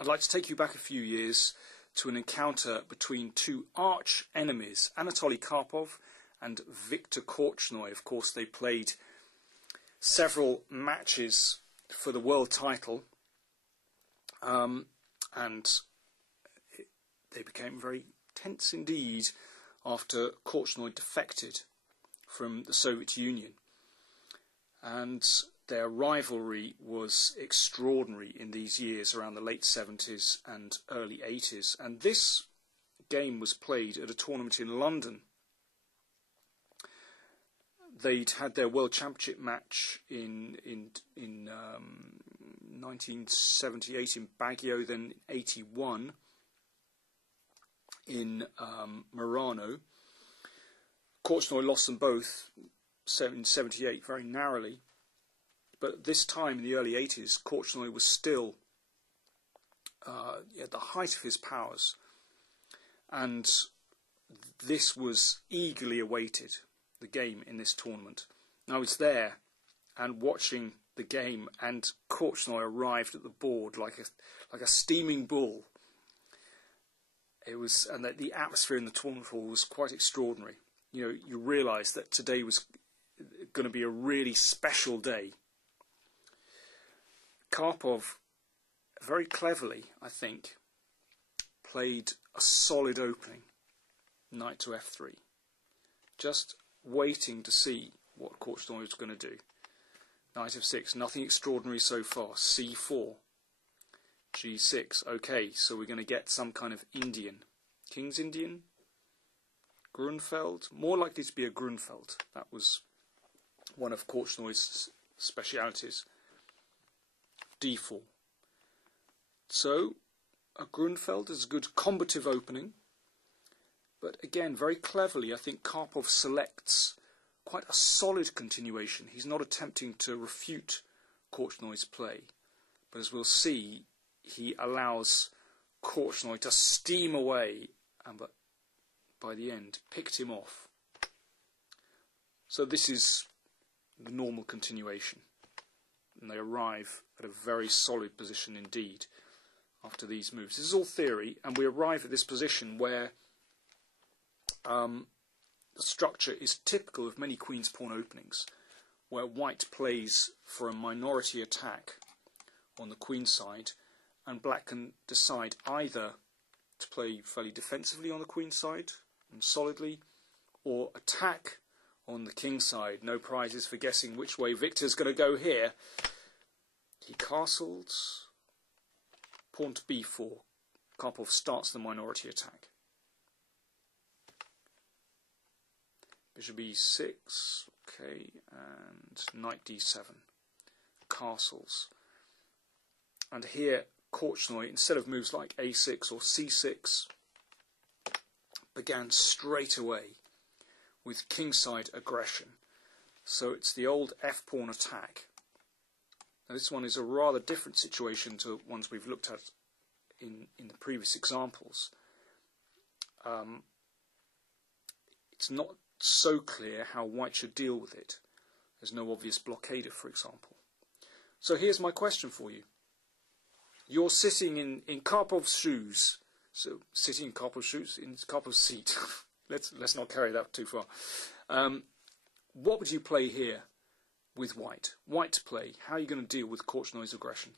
I'd like to take you back a few years to an encounter between two arch enemies, Anatoly Karpov and Viktor Korchnoi. Of course, they played several matches for the world title, and they became very tense indeed after Korchnoi defected from the Soviet Union. And their rivalry was extraordinary in these years around the late 70s and early 80s. And this game was played at a tournament in London. They'd had their World Championship match in 1978 in Baguio, then 81 in Murano. Korchnoi lost them both in 78 very narrowly. But this time in the early 80s, Korchnoi was still at the height of his powers. And this was eagerly awaited, the game in this tournament. And I was there and watching the game, and Korchnoi arrived at the board like a steaming bull. It was, and the atmosphere in the tournament hall was quite extraordinary. You know, you realise that today was going to be a really special day. Karpov, very cleverly, I think, played a solid opening, knight to f3, just waiting to see what Korchnoi was going to do. Knight f6, nothing extraordinary so far. c4, g6, okay, so we're going to get some kind of Indian. King's Indian? Grunfeld? More likely to be a Grunfeld. That was one of Korchnoi's specialities. d4. So, a Grunfeld is a good combative opening, but again, very cleverly, I think Karpov selects quite a solid continuation. He's not attempting to refute Korchnoi's play, but as we'll see, he allows Korchnoi to steam away, and but by the end, picked him off. So this is the normal continuation, and they arrive at a very solid position indeed after these moves. This is all theory, and we arrive at this position where the structure is typical of many queen's pawn openings, where white plays for a minority attack on the queen side, and black can decide either to play fairly defensively on the queen side and solidly, or attack on the king side. No prizes for guessing which way Victor's going to go here. He castles, pawn to b4. Karpov starts the minority attack. Bishop e6, okay, and knight d7. Castles. And here Korchnoi, instead of moves like a6 or c6, began straight away with kingside aggression. So it's the old f-pawn attack. Now this one is a rather different situation to ones we've looked at in the previous examples. It's not so clear how white should deal with it. There's no obvious blockader, for example. So here's my question for you. You're sitting in Karpov's shoes. So sitting in Karpov's shoes, in Karpov's seat. let's not carry that too far. What would you play here with white? White to play. How are you going to deal with Korchnoi's aggression?